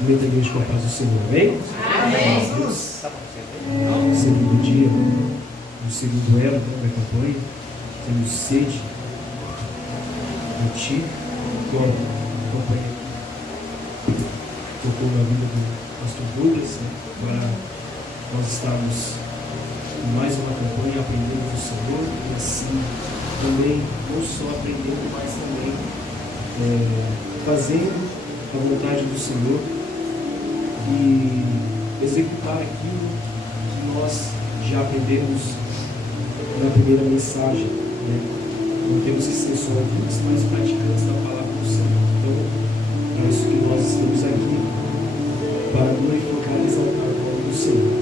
Cumprimento a igreja com a paz do Senhor, amém? Amém. Segundo dia, no segundo elo da campanha, temos sede de ti, igual a campanha tocou na vida do pastor Douglas, né, para nós estarmos em mais uma campanha aprendendo do Senhor e assim também, não só aprendendo, mas também fazendo a vontade do Senhor e executar aquilo que nós já aprendemos na primeira mensagem, né? Não temos que ser só ouvintes, mas praticantes da palavra do Senhor. Então, é isso que nós estamos aqui, para glorificar e exaltar o nome do Senhor.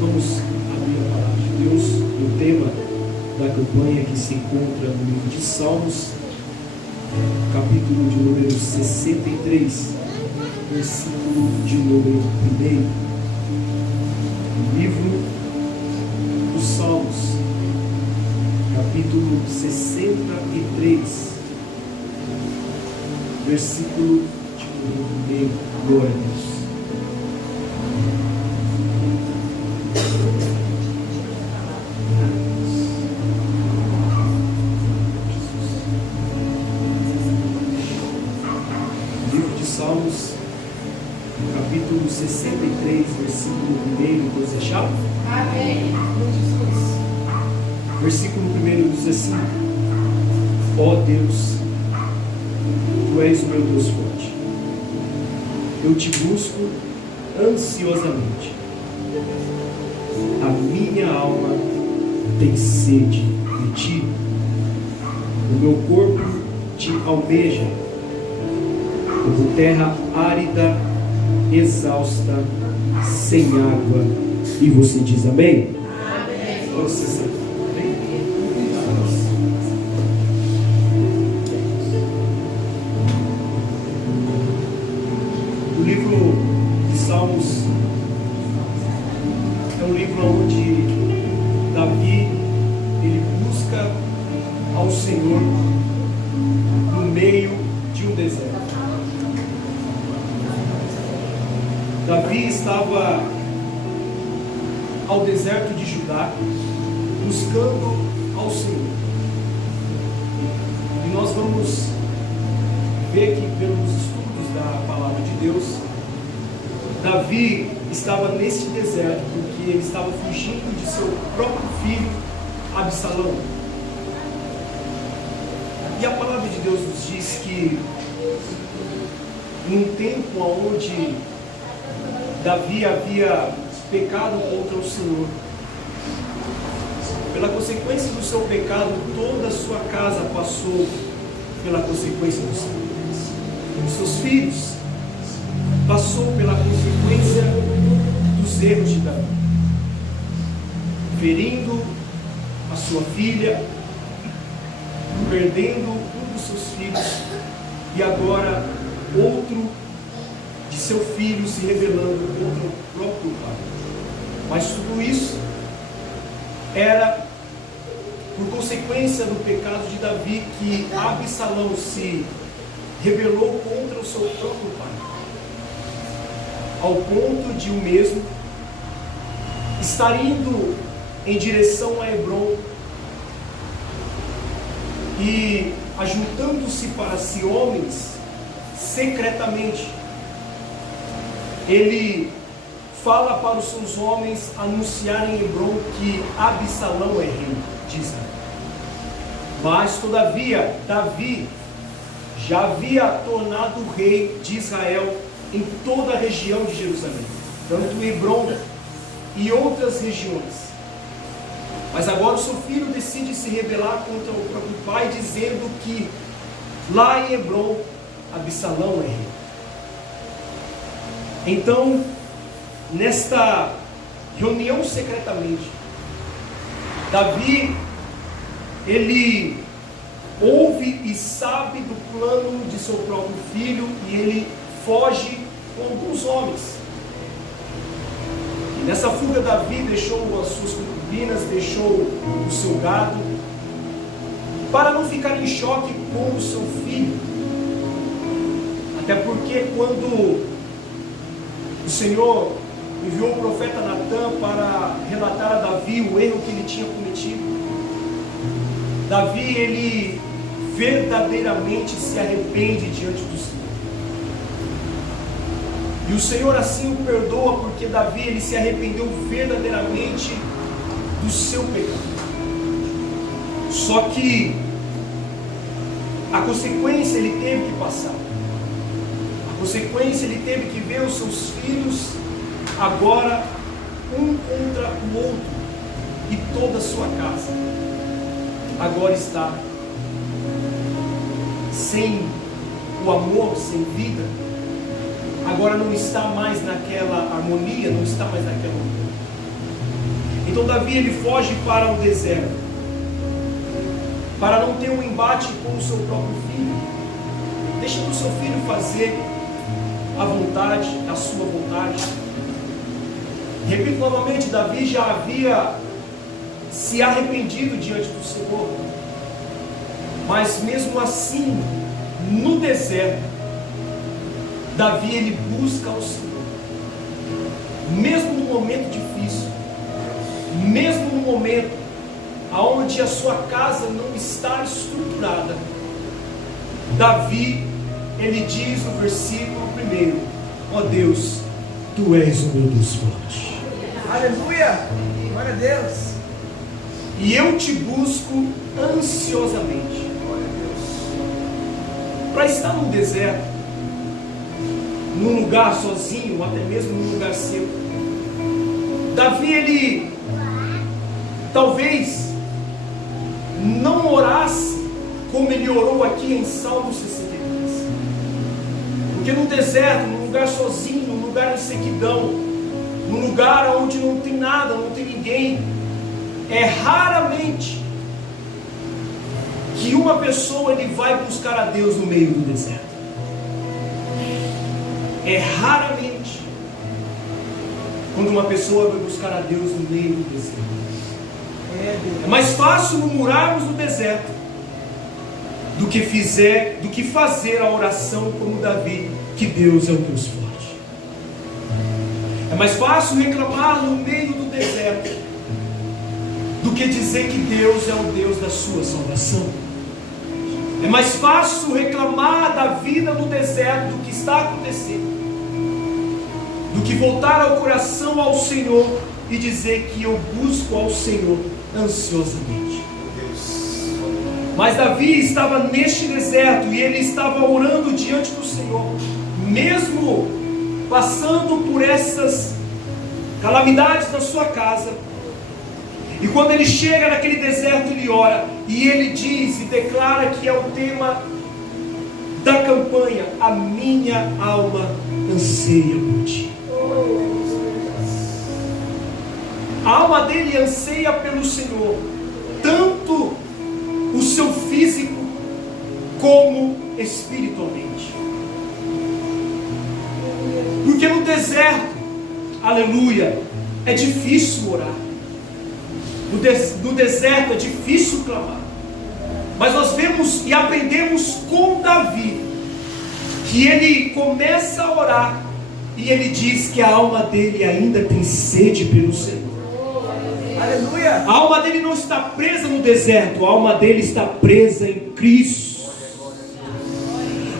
Vamos abrir a palavra de Deus no tema da campanha que se encontra no livro de Salmos, capítulo de número 63, versículo de número 1. Livro dos Salmos, capítulo 63, versículo de número 1. Glória a Deus. Salmos, capítulo 63, versículo 1, todos acharam? Amém. Versículo 1 diz assim: ó Deus, Tu és o meu Deus forte, eu te busco ansiosamente, a minha alma tem sede de Ti, o meu corpo Te almeja, como terra árida, exausta, sem água. E você diz amém? Amém. Você sabe. Amém? O livro de Salmos é um livro onde Davi ele busca ao Senhor no meio de um deserto. Davi estava ao deserto de Judá, buscando ao Senhor. E nós vamos ver que pelos estudos da palavra de Deus, Davi estava nesse deserto porque ele estava fugindo de seu próprio filho, Absalão. E a palavra de Deus nos diz que num tempo onde Davi havia pecado contra o Senhor, pela consequência do seu pecado, toda a sua casa passou pela consequência do Senhor. Os seus filhos passou pela consequência dos erros de Davi, ferindo a sua filha, perdendo um dos seus filhos e agora outro de seu filho se rebelando contra o próprio pai. Mas tudo isso era por consequência do pecado de Davi, que Absalão se rebelou contra o seu próprio pai, ao ponto de o mesmo estar indo em direção a Hebrom e ajuntando-se para si homens secretamente. Ele fala para os seus homens anunciarem em Hebrom que Absalão é rei de Israel. Mas todavia Davi já havia tornado rei de Israel em toda a região de Jerusalém, tanto em Hebrom e outras regiões. Mas agora o seu filho decide se rebelar contra o próprio pai, dizendo que lá em Hebrom Absalão é rei. Então, nesta reunião secretamente, Davi, ele ouve e sabe do plano de seu próprio filho e ele foge com alguns homens. E nessa fuga, Davi deixou as suas concubinas, deixou o seu gado, para não ficar em choque com o seu filho. Até porque quando o Senhor enviou o profeta Natã para relatar a Davi o erro que ele tinha cometido. Davi, ele verdadeiramente se arrepende diante do Senhor. E o Senhor assim o perdoa, porque Davi, ele se arrependeu verdadeiramente do seu pecado. Só que a consequência ele teve que passar. A consequência ele teve que ver os seus filhos agora um contra o outro, e toda a sua casa agora está sem o amor, sem vida. Agora não está mais naquela harmonia, não está mais naquela harmonia. Então Davi, ele foge para o deserto, para não ter um embate com o seu próprio filho. Deixa o seu filho fazer a vontade, a sua vontade. Repito novamente, Davi já havia se arrependido diante do Senhor, mas mesmo assim, no deserto, Davi, ele busca o Senhor, mesmo no momento difícil, mesmo no momento onde a sua casa não está estruturada. Davi, ele diz no versículo 1: ó Deus, Tu és o meu Deus forte. Aleluia, glória a Deus. E eu te busco ansiosamente. Para estar no deserto, num lugar sozinho, ou até mesmo num lugar seco, Davi, ele talvez não orasse como ele orou aqui em Salmo 63. Porque no deserto, num lugar sozinho, num lugar em sequidão, num lugar onde não tem nada, não tem ninguém, é raramente que uma pessoa ele vai buscar a Deus no meio do deserto. É raramente quando uma pessoa vai buscar a Deus no meio do deserto. É mais fácil murmurarmos no deserto do que fazer a oração como Davi, que Deus é o Deus forte. É mais fácil reclamar no meio do deserto do que dizer que Deus é o Deus da sua salvação. É mais fácil reclamar da vida no deserto, do que está acontecendo, do que voltar o coração ao Senhor e dizer que eu busco ao Senhor ansiosamente. Mas Davi estava neste deserto e ele estava orando diante do Senhor, mesmo passando por essas calamidades na sua casa. E quando ele chega naquele deserto, ele ora e ele diz e declara que é o tema da campanha: a minha alma anseia por ti. A alma dele anseia pelo Senhor, tanto o seu físico como espiritualmente. Porque no deserto, aleluia, é difícil orar. No deserto é difícil clamar. Mas nós vemos e aprendemos com Davi que ele começa a orar e ele diz que a alma dele ainda tem sede pelo Senhor. Aleluia. A alma dele não está presa no deserto, a alma dele está presa em Cristo.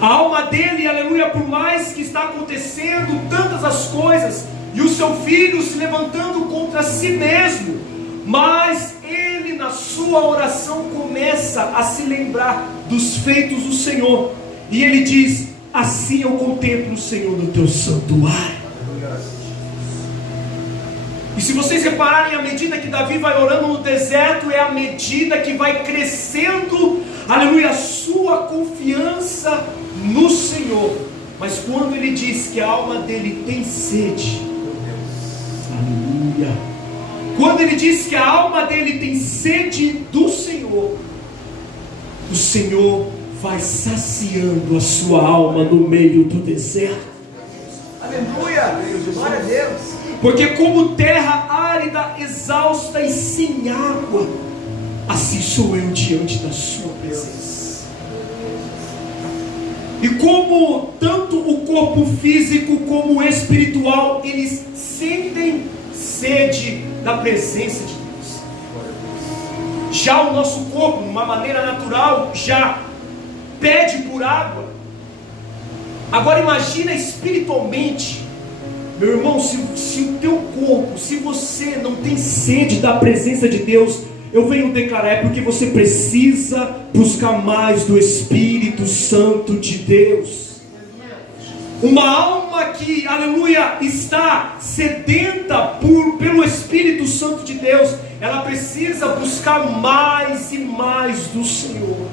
A alma dele, aleluia, por mais que está acontecendo tantas as coisas, e o seu filho se levantando contra si mesmo, mas ele na sua oração começa a se lembrar dos feitos do Senhor, e ele diz: assim eu contemplo o Senhor no teu santuário. E se vocês repararem, à medida que Davi vai orando no deserto, é a medida que vai crescendo, aleluia, a sua confiança no Senhor. Mas quando ele diz que a alma dele tem sede, aleluia, quando ele diz que a alma dele tem sede do Senhor, o Senhor vai saciando a sua alma no meio do deserto. Aleluia, glória a Deus. Porque como terra árida, exausta e sem água, assim sou eu diante da sua presença. E como tanto o corpo físico como o espiritual, eles sentem sede da presença de Deus. Já o nosso corpo, de uma maneira natural, já pede por água. Agora imagina espiritualmente, meu irmão, se o teu corpo, se você não tem sede da presença de Deus, eu venho declarar, é porque você precisa buscar mais do Espírito Santo de Deus. Uma alma que, aleluia, está sedenta pelo Espírito Santo de Deus, ela precisa buscar mais e mais do Senhor.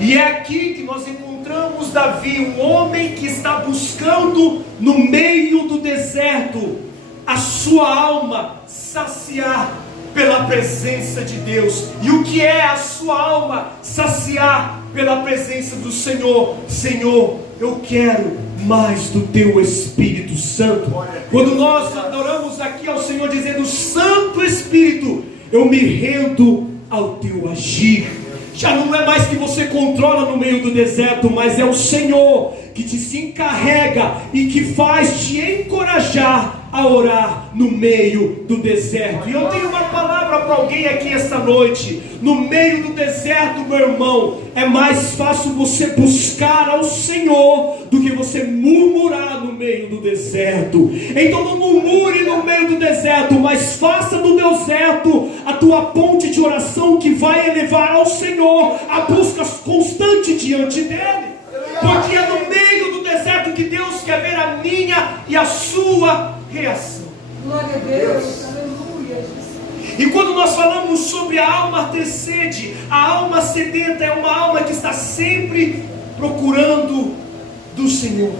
E é aqui que nós encontramos Davi, um homem que está buscando no meio do deserto a sua alma saciar pela presença de Deus. E o que é a sua alma saciar pela presença do Senhor? Senhor, eu quero mais do teu Espírito Santo. Quando nós adoramos aqui ao Senhor dizendo: Santo Espírito, eu me rendo ao teu agir. Já não é mais que você controla no meio do deserto, mas é o Senhor que te se encarrega e que faz te encorajar a orar no meio do deserto. E eu tenho uma palavra para alguém aqui esta noite. No meio do deserto, meu irmão, é mais fácil você buscar ao Senhor do que você murmurar no meio do deserto. Então não murmure no meio do deserto, mas faça do deserto a tua ponte de oração que vai elevar ao Senhor a busca constante diante dele. Porque é no meio do deserto que Deus quer ver a minha e a sua reação. Glória a Deus. Aleluia, Jesus. E quando nós falamos sobre a alma ter sede, a alma sedenta é uma alma que está sempre procurando do Senhor.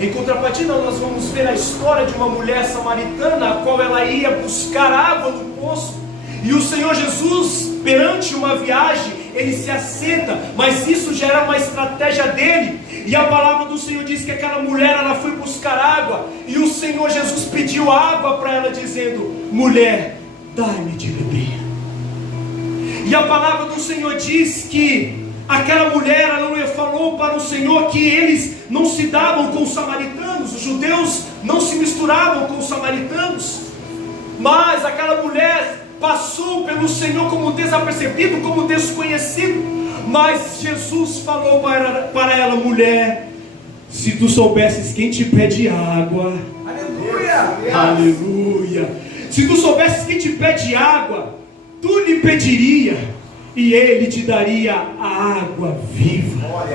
Em contrapartida, nós vamos ver a história de uma mulher samaritana, a qual ela ia buscar água no poço. E o Senhor Jesus, perante uma viagem, ele se assenta, mas isso já era uma estratégia dele. E a palavra do Senhor diz que aquela mulher, ela foi buscar água, e o Senhor Jesus pediu água para ela, dizendo: mulher, dai-me de beber. E a palavra do Senhor diz que aquela mulher, ela falou para o Senhor que eles não se davam com os samaritanos, os judeus não se misturavam com os samaritanos, mas aquela mulher passou pelo Senhor como desapercebido, como desconhecido. Mas Jesus falou para ela: mulher, se tu soubesses quem te pede água, Aleluia, aleluia, se tu soubesses quem te pede água, tu lhe pediria e ele te daria a água viva.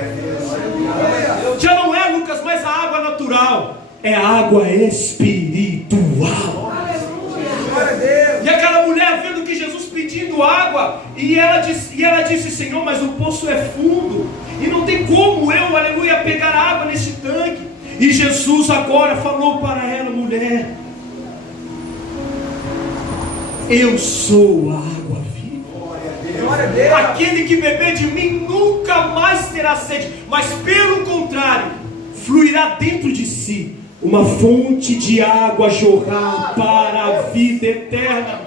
Já não é, Lucas, mais a água natural, é a água espiritual. glória a Deus. E aquela mulher vendo que Jesus pedindo água, e ela disse: Senhor, mas o poço é fundo, e não tem como eu, aleluia, pegar água nesse tanque. E Jesus agora falou para ela: mulher, eu sou a água viva. Glória a Deus. Aquele que beber de mim nunca mais terá sede, mas pelo contrário, fluirá dentro de si uma fonte de água a jorrar para a vida eterna.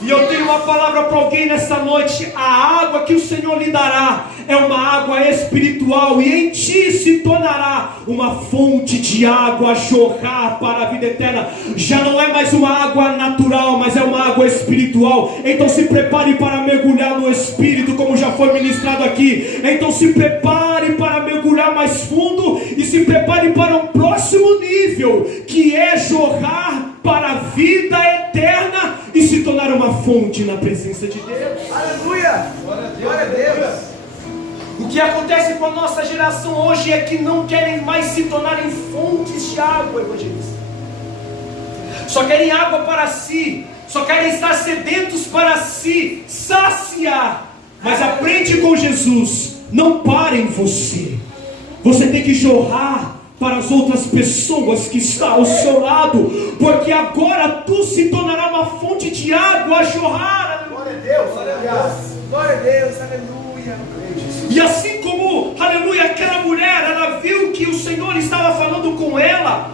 E eu tenho uma palavra para alguém nessa noite: a água que o Senhor lhe dará é uma água espiritual, e em ti se tornará uma fonte de água a jorrar para a vida eterna. Já não é mais uma água natural, mas é uma água espiritual. Então se prepare para mergulhar no Espírito, como já foi ministrado aqui. Então se prepare para mergulhar mais fundo, e se prepare para um próximo nível, que é jorrar para a vida eterna e se tornar uma fonte na presença de Deus. Aleluia. Glória a Deus. O que acontece com a nossa geração hoje é que não querem mais se tornar em fontes de água, evangelista. Só querem água para si, só querem estar sedentos para si saciar. Mas aprende com Jesus: não pare em você. Você tem que jorrar para as outras pessoas que estão ao seu lado, porque agora tu se tornará uma fonte de água a jorrar. Glória a Deus. Glória a Deus. Glória a Deus. Aleluia. E assim como, aleluia, aquela mulher, ela viu que o Senhor estava falando com ela,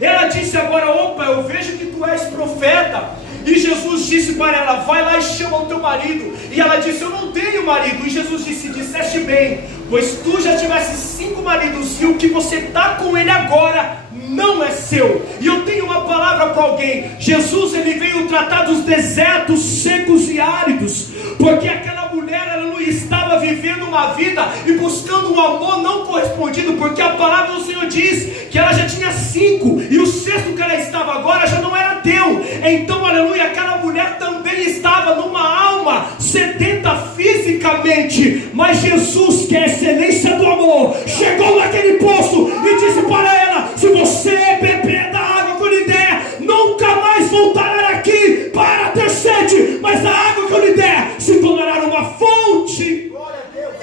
ela disse agora: opa, eu vejo que tu és profeta. E Jesus disse para ela: vai lá e chama o teu marido. E ela disse: eu não tenho marido. E Jesus disse: disseste bem, pois tu já tivesse 5 maridos, e o que você está com ele agora não é seu. E eu tenho uma palavra para alguém. Jesus, ele veio tratar dos desertos secos e áridos, porque aquela mulher, aleluia, estava vivendo uma vida e buscando um amor não correspondido, porque a palavra do Senhor diz que ela já tinha 5, e o 6º que ela estava agora já não era teu. Então, aleluia, aquela mulher também estava numa alma sedenta fisicamente, mas Jesus, que é a excelência do amor, chegou naquele poço e disse para ela: se você beber da água que eu lhe der, nunca mais voltará aqui para ter sede, mas a água que eu lhe der se tornará uma fonte. Glória a Deus.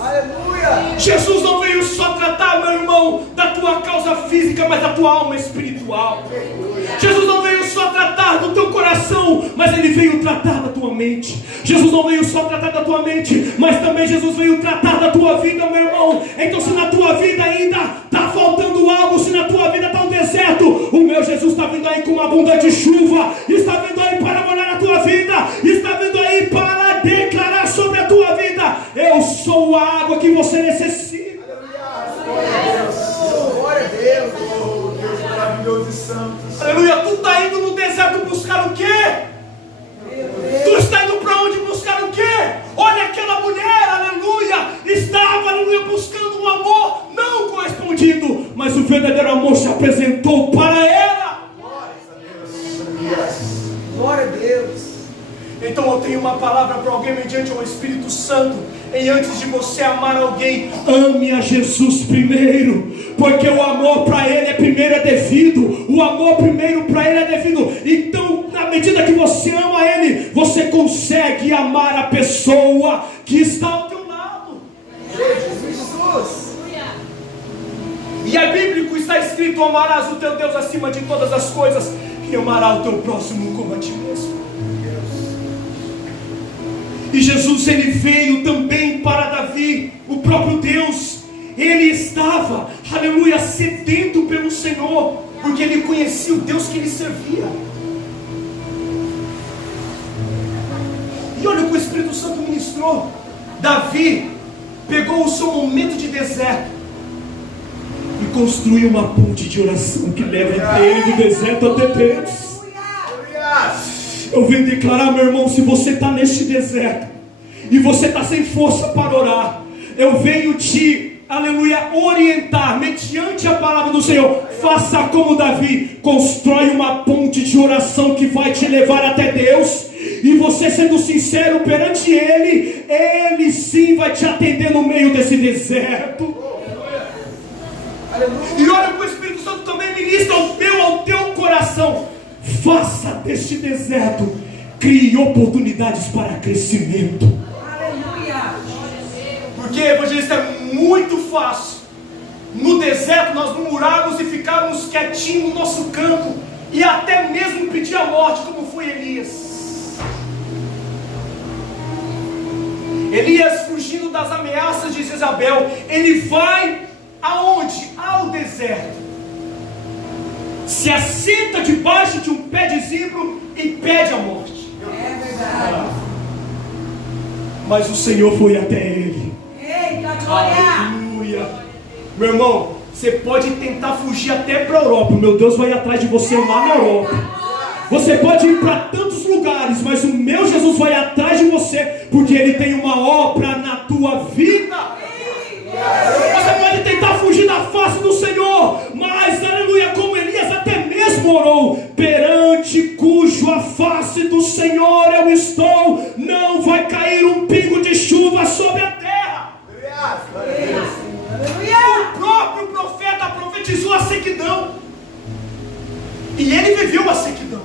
Aleluia. Jesus não veio só tratar, meu irmão, da tua causa física, mas da tua alma espiritual. Jesus não veio só tratar do teu coração, mas ele veio tratar da tua mente. Jesus não veio só tratar da tua mente, mas também Jesus veio tratar da tua vida, meu irmão. Então, se na tua vida ainda está faltando algo, se na tua vida está um deserto, o meu Jesus está vindo aí com uma abundante chuva, está vindo aí para molhar a tua vida, está vindo aí para declarar sobre a tua vida: eu sou a água que você necessita. Glória a Deus. Oh, Deus maravilhoso e santo. Aleluia. Tu está indo no deserto buscar o quê? Tu está indo para onde buscar o quê? Olha, aquela mulher, aleluia, estava, aleluia, buscando um amor não correspondido, mas o verdadeiro amor se apresentou para ela. Glória a Deus. Então eu tenho uma palavra para alguém mediante o Espírito Santo. E antes de você amar alguém, ame a Jesus primeiro, porque o amor para Ele primeiro é devido. O amor primeiro para Ele é devido. Então, na medida que você ama Ele, você consegue amar a pessoa que está ao teu lado. Jesus. E é bíblico, está escrito: amarás o teu Deus acima de todas as coisas, e amará o teu próximo como a ti mesmo. E Jesus, ele veio também para Davi, o próprio Deus. Ele estava, aleluia, sedento pelo Senhor, porque ele conhecia o Deus que ele servia. E olha o que o Espírito Santo ministrou. Davi pegou o seu momento de deserto e construiu uma ponte de oração que leva ele do deserto até Deus. Eu venho declarar, meu irmão, se você está neste deserto e você está sem força para orar, eu venho te, aleluia, orientar mediante a palavra do Senhor. Faça como Davi, constrói uma ponte de oração que vai te levar até Deus. E você sendo sincero perante Ele, Ele sim vai te atender no meio desse deserto. E olha o que o Espírito Santo também ministra ao teu coração. Faça deste deserto, crie oportunidades para crescimento. Aleluia. Porque, evangelista, é muito fácil no deserto nós murmurarmos e ficarmos quietinhos no nosso campo e até mesmo pedir a morte, como foi Elias. Elias, fugindo das ameaças de Jezabel, ele vai aonde? Ao deserto. Se assenta debaixo de um pé de zimbro e pede a morte. É verdade. Mas o Senhor foi até ele. Eita, glória. Aleluia. Meu irmão, você pode tentar fugir até para a Europa. Meu Deus vai atrás de você lá na Europa. Você pode ir para tantos lugares, mas o meu Jesus vai atrás de você, porque Ele tem uma obra na tua vida. Você pode tentar fugir da face do Senhor, mas, aleluia, como Elias até mesmo orou: perante cujo a face do Senhor eu estou, não vai cair um pingo de chuva sobre a terra. O próprio profeta profetizou a sequidão, e ele viveu a sequidão.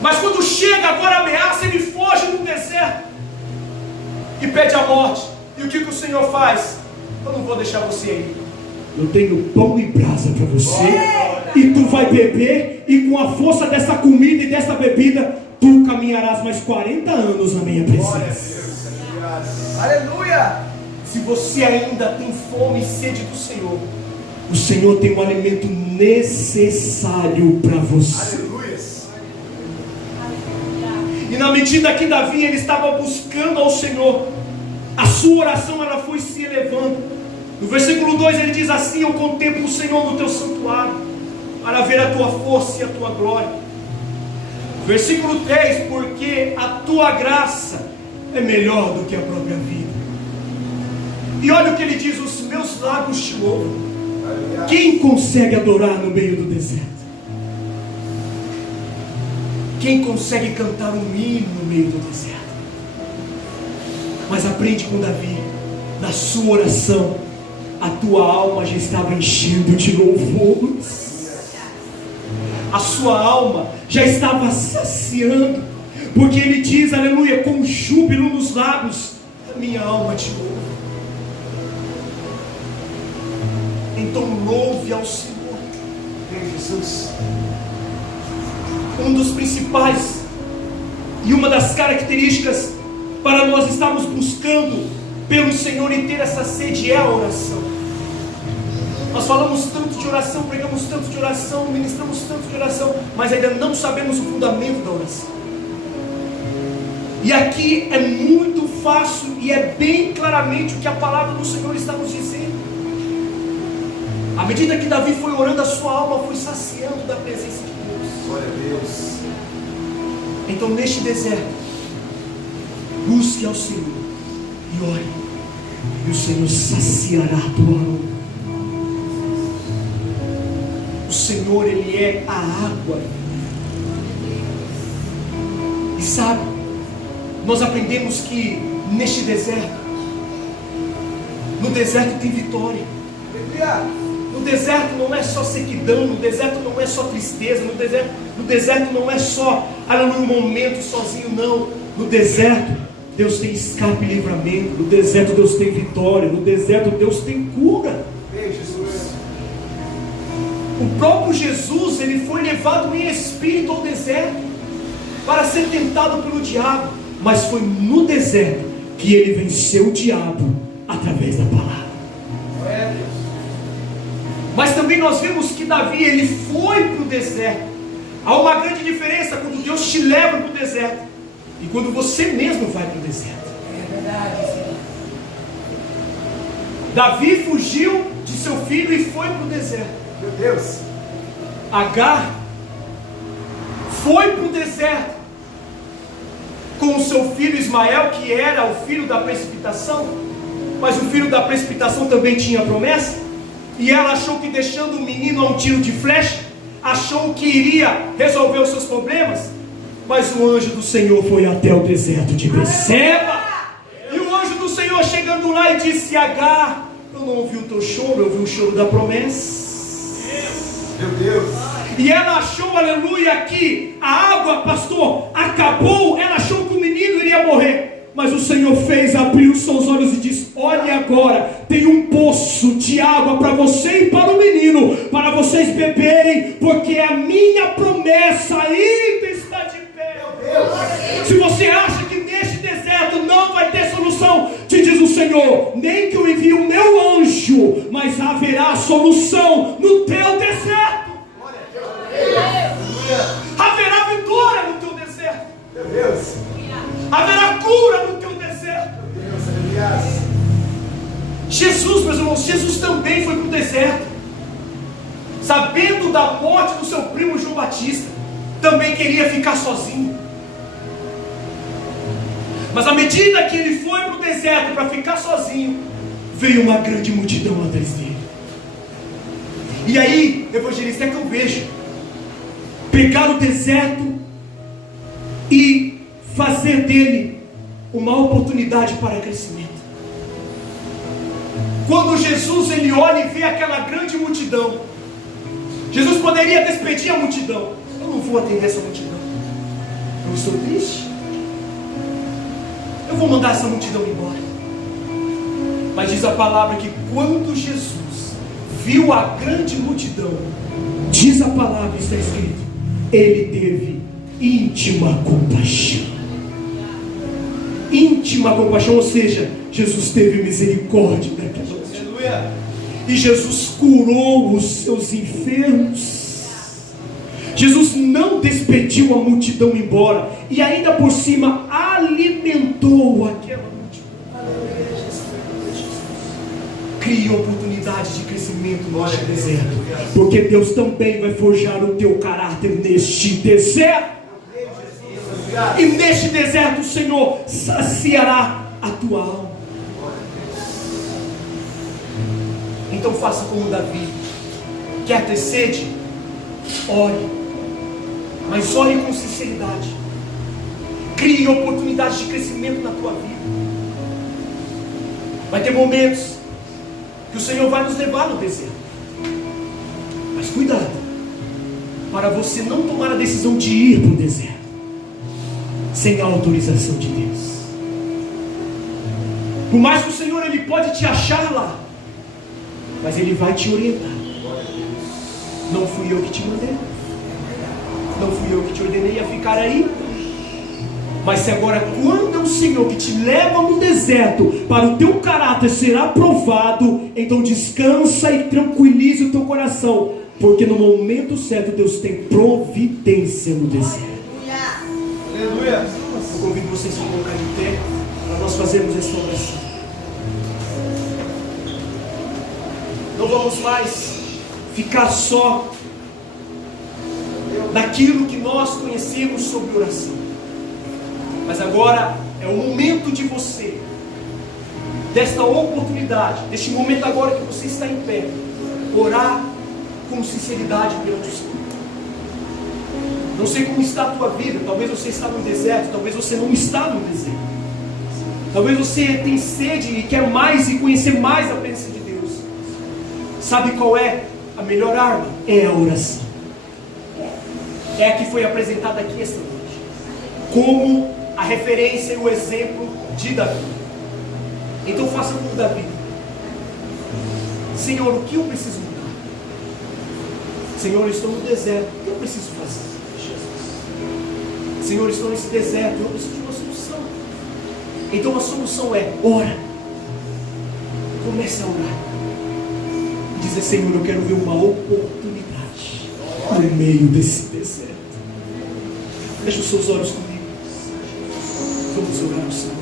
Mas quando chega agora a ameaça, ele foge no deserto e pede a morte. E o que o Senhor faz? Eu não vou deixar você ir. Eu tenho pão e brasa para você, e tu vai beber, e com a força dessa comida e dessa bebida, tu caminharás mais 40 anos na minha presença. Aleluia. Se você ainda tem fome e sede do Senhor, o Senhor tem um alimento necessário para você. Aleluia. E na medida que Davi ele estava buscando ao Senhor, a sua oração ela foi se elevando. No versículo 2 ele diz assim: eu contemplo o Senhor no teu santuário, para ver a tua força e a tua glória. Versículo 3: porque a tua graça é melhor do que a própria vida. E olha o que ele diz: os meus lábios te louvam. Quem consegue adorar no meio do deserto? Quem consegue cantar um hino no meio do deserto? Mas aprende com Davi, na sua oração, a tua alma já estava enchendo de louvores. A sua alma já estava saciando, porque ele diz, aleluia, com júbilo nos lábios, a minha alma te louva. Então louve ao Senhor. Jesus. Um dos principais e uma das características para nós estarmos buscando pelo Senhor e ter essa sede é a oração. Nós falamos tanto de oração, pregamos tanto de oração, ministramos tanto de oração, mas ainda não sabemos o fundamento da oração. E aqui é muito fácil e é bem claramente o que a palavra do Senhor está nos dizendo. À medida que Davi foi orando, a sua alma foi saciando da presença de Deus. Glória a Deus. Então neste deserto, busque ao Senhor e ore, e o Senhor saciará a tua alma. O Senhor, Ele é a água. E sabe, nós aprendemos que neste deserto, no deserto tem vitória. No deserto não é só sequidão, no deserto não é só tristeza, no deserto não é só um momento sozinho, não. No deserto Deus tem escape e livramento, no deserto Deus tem vitória, no deserto Deus tem cura. Jesus. O próprio Jesus, ele foi levado em espírito ao deserto para ser tentado pelo diabo, mas foi no deserto que ele venceu o diabo através da palavra. Mas também nós vemos que Davi, ele foi para o deserto. Há uma grande diferença quando Deus te leva para o deserto e quando você mesmo vai para o deserto. É verdade, Senhor. Davi fugiu de seu filho e foi para o deserto. Meu Deus. Agar foi para o deserto com o seu filho Ismael, que era o filho da precipitação, mas o filho da precipitação também tinha promessa. E ela achou que deixando o menino a um tiro de flecha, achou que iria resolver os seus problemas. Mas o anjo do Senhor foi até o deserto de Beceba. E o anjo do Senhor chegando lá e disse: Agar, eu não ouvi o teu choro, eu ouvi o choro da promessa. Meu Deus. E ela achou, aleluia, que a água, pastor, acabou. Ela achou que o menino iria morrer. Mas o Senhor fez, abriu os seus olhos e disse: olhe agora, tem um poço de água para você e para o menino, para vocês beberem, porque a minha promessa ainda está de pé. Se você acha que neste deserto não vai ter solução, te diz o Senhor: nem que eu envie o meu anjo, mas haverá solução no teu deserto. Haverá vitória no teu deserto. Meu Deus. Haverá cura no teu deserto. Meu Deus, aliás. Jesus, meus irmãos, Jesus também foi para o deserto, sabendo da morte do seu primo João Batista, também queria ficar sozinho. Mas à medida que ele foi para o deserto para ficar sozinho, veio uma grande multidão atrás dele. E aí, evangelista, é que eu vejo pegar o deserto e fazer dele uma oportunidade para crescimento. Quando Jesus ele olha e vê aquela grande multidão, Jesus poderia despedir a multidão: eu não vou atender essa multidão, eu estou triste, eu vou mandar essa multidão embora. Mas diz a palavra que quando Jesus viu a grande multidão, diz a palavra, está escrito, ele teve íntima compaixão. Íntima compaixão, ou seja, Jesus teve misericórdia daquela multidão. E Jesus curou os seus enfermos. Jesus não despediu a multidão embora, e ainda por cima alimentou aquela multidão. Crie oportunidade de crescimento neste deserto, porque Deus também vai forjar o teu caráter neste deserto. E neste deserto o Senhor saciará a tua alma. Então faça como Davi. Quer ter sede? Ore, mas ore com sinceridade. Crie oportunidades de crescimento na tua vida. Vai ter momentos que o Senhor vai nos levar no deserto, mas cuidado, para você não tomar a decisão de ir para o deserto sem a autorização de Deus. Por mais que o Senhor, Ele pode te achar lá, mas Ele vai te orientar. Não fui eu que te mandei, não fui eu que te ordenei a ficar aí. Mas se agora, quando é o Senhor que te leva no deserto para o teu caráter ser aprovado, então descansa e tranquilize o teu coração, porque no momento certo Deus tem providência no deserto. Aleluia. Eu convido vocês a colocar de pé para nós fazermos essa oração. Não vamos mais ficar só naquilo que nós conhecemos sobre oração, mas agora é o momento de você, desta oportunidade, deste momento agora que você está em pé, orar com sinceridade perante o Senhor. Não sei como está a tua vida, talvez você está no deserto, talvez você não está no deserto, talvez você tem sede e quer mais e conhecer mais a presença de Deus. Sabe qual é a melhor arma? É a oração. É a que foi apresentada aqui esta noite, como a referência e o exemplo de Davi. Então faça como Davi. Senhor, o que eu preciso mudar? Senhor, eu estou no deserto, o que eu preciso fazer? Senhor, eu estou nesse deserto, eu preciso de uma solução. Então a solução é: ora. Comece a orar e dizer: Senhor, eu quero ver uma oportunidade no meio desse deserto. Feche os seus olhos comigo. Vamos orar ao Senhor.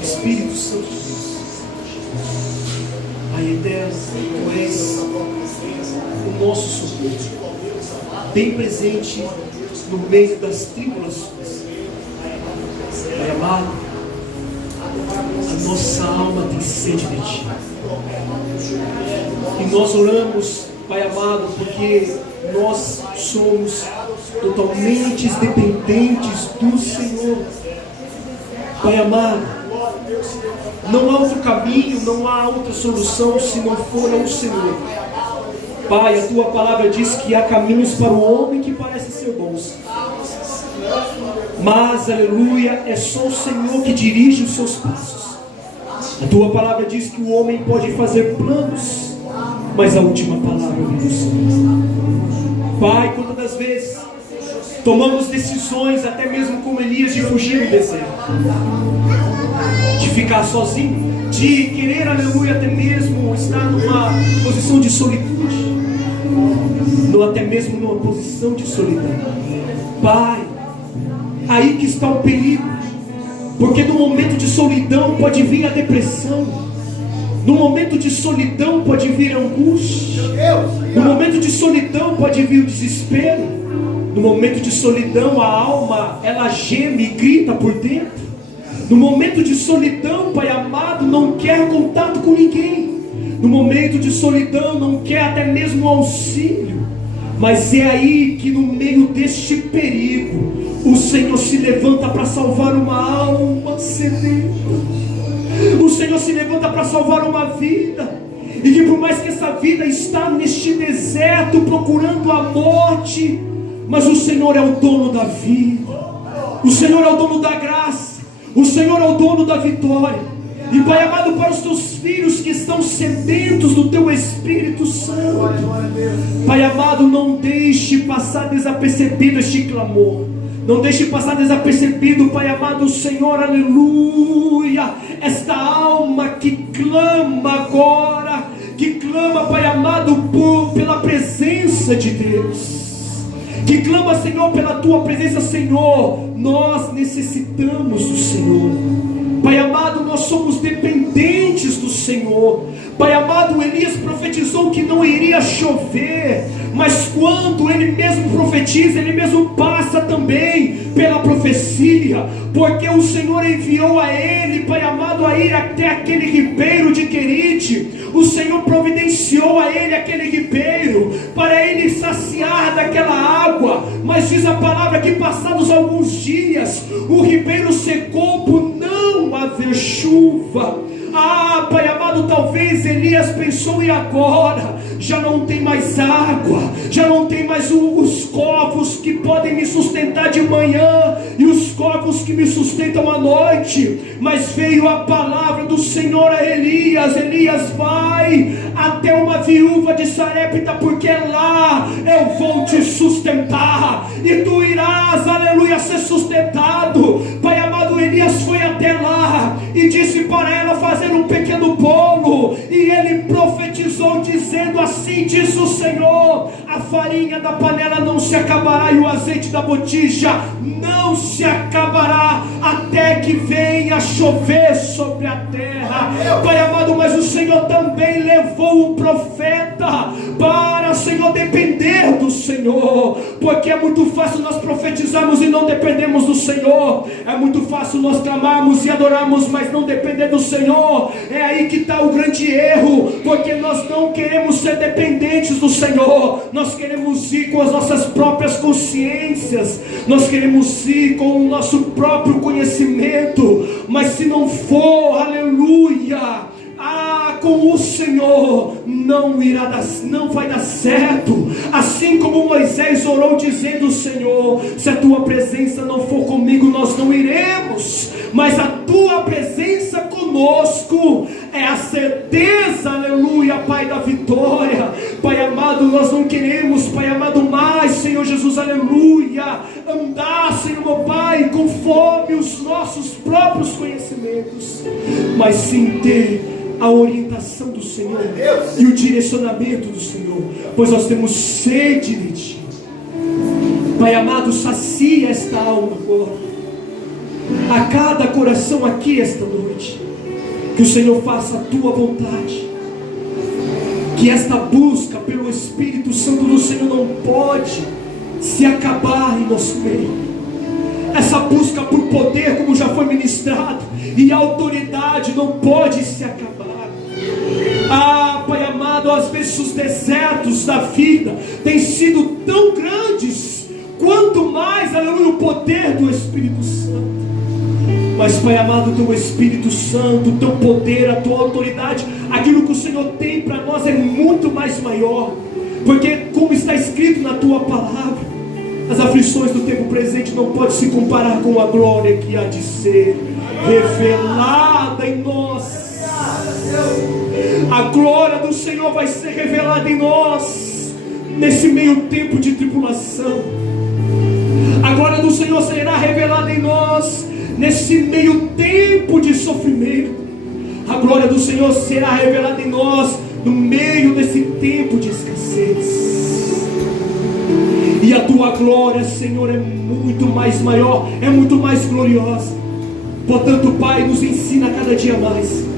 Espírito Santo de Deus, Pai eterno, Tu és o nosso socorro, bem presente no meio das tribulações. Pai amado, a nossa alma tem sede de Ti. E nós oramos, Pai amado, porque nós somos totalmente dependentes do Senhor. Pai amado, não há outro caminho, não há outra solução se não for ao Senhor. Pai, a Tua palavra diz que há caminhos para o homem que parecem ser bons, mas, aleluia, é só o Senhor que dirige os seus passos. A Tua palavra diz que o homem pode fazer planos, mas a última palavra vem do Senhor. Pai, quantas das vezes tomamos decisões, até mesmo como Elias, de fugir do deserto, de ficar sozinho, de querer, aleluia, até mesmo estar numa posição de solitude, ou até mesmo numa posição de solidão. Pai, aí que está o perigo, porque no momento de solidão pode vir a depressão, no momento de solidão pode vir a angústia, no momento de solidão pode vir o desespero. No momento de solidão a alma, ela geme e grita por dentro. No momento de solidão, Pai amado, não quer contato com ninguém. No momento de solidão não quer até mesmo auxílio. Mas é aí que no meio deste perigo o Senhor se levanta para salvar uma alma sedenta. O Senhor se levanta para salvar uma vida. E que por mais que essa vida está neste deserto procurando a morte, mas o Senhor é o dono da vida, o Senhor é o dono da graça, o Senhor é o dono da vitória. E Pai amado, para os Teus filhos que estão sedentos do Teu Espírito Santo, Pai amado, não deixe passar desapercebido este clamor. Não deixe passar desapercebido, Pai amado, Senhor, aleluia, esta alma que clama agora, que clama clama, Pai amado, pela presença de Deus, que clama, Senhor, pela Tua presença. Senhor, nós necessitamos do Senhor. Pai amado, nós somos dependentes do Senhor. Pai amado, Elias profetizou que não iria chover, mas quando ele mesmo profetiza, ele mesmo passa também pela profecia, porque o Senhor enviou a ele, Pai amado, a ir até aquele ribeiro de Querite. O Senhor providenciou a ele aquele ribeiro, para ele saciar daquela água, mas diz a palavra que passados alguns dias, o ribeiro secou por não haver chuva. Ah, Pai amado, talvez Elias pensou: e agora? Já não tem mais água, já não tem mais os corvos que podem me sustentar de manhã e os corvos que me sustentam à noite. Mas veio a palavra do Senhor a Elias: Elias, vai até uma viúva de Sarepta, porque lá eu vou te sustentar e tu irás, aleluia, ser sustentado. Pai amado, Elias foi até lá e disse para ela fazer um pequeno bolo, e ele profetizou dizendo: assim diz o Senhor, a farinha da panela não se acabará e o azeite da botija não se acabará até que venha chover sobre a terra. Pai amado, mas o Senhor também levou o profeta para, Senhor, depender do Senhor, porque é muito fácil nós profetizarmos e não dependemos do Senhor. É muito fácil nós clamarmos e adorarmos, mas não depender do Senhor. É aí que está o grande erro, porque nós não queremos ser dependentes do Senhor. Nós queremos ir com as nossas próprias consciências, nós queremos ir com o nosso próprio conhecimento, mas se não for, aleluia, com o Senhor não vai dar certo. Assim como Moisés orou dizendo: Senhor, se a tua presença não for comigo, nós não iremos, mas a tua presença conosco é a certeza, aleluia, Pai, da vitória. Pai amado, nós não queremos, Pai amado, mais, Senhor Jesus, aleluia, andar, Senhor meu Pai, conforme os nossos próprios conhecimentos, mas sim ter a orientação do Senhor e o direcionamento do Senhor, pois nós temos sede de Ti. Pai amado, sacia esta alma agora, a cada coração aqui esta noite, que o Senhor faça a Tua vontade, que esta busca pelo Espírito Santo do Senhor não pode se acabar em nosso meio. Essa busca por poder, como já foi ministrado, e autoridade não pode se acabar. Pai amado, às vezes os desertos da vida têm sido tão grandes, quanto mais, aleluia, o poder do Espírito Santo. Mas, Pai amado, o Teu Espírito Santo, o Teu poder, a Tua autoridade, aquilo que o Senhor tem para nós é muito mais maior, porque como está escrito na Tua palavra, as aflições do tempo presente não podem se comparar com a glória que há de ser revelada em nós. A glória do Senhor vai ser revelada em nós nesse meio tempo de tribulação. A glória do Senhor será revelada em nós nesse meio tempo de sofrimento. A glória do Senhor será revelada em nós no meio desse tempo de escassez. E a Tua glória, Senhor, é muito mais maior, é muito mais gloriosa. Portanto, Pai, nos ensina cada dia mais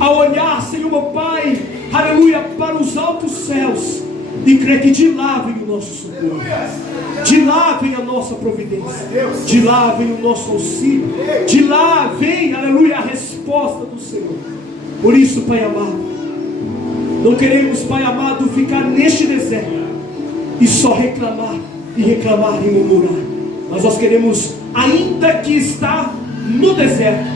a olhar, Senhor, meu Pai, aleluia, para os altos céus e crer que de lá vem o nosso socorro, de lá vem a nossa providência, de lá vem o nosso auxílio, de lá vem, aleluia, a resposta do Senhor. Por isso, Pai amado, não queremos, Pai amado, ficar neste deserto e só reclamar e reclamar e murmurar, mas nós queremos, ainda que está no deserto,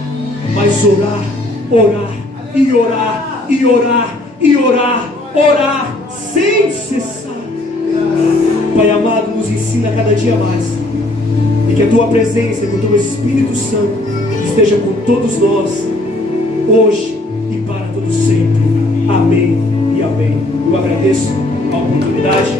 mas orar, orar e orar e orar e orar, orar sem cessar. Pai amado, nos ensina cada dia mais, e que a Tua presença e o Teu Espírito Santo esteja com todos nós, hoje e para todo sempre. Amém e amém. Eu agradeço a oportunidade.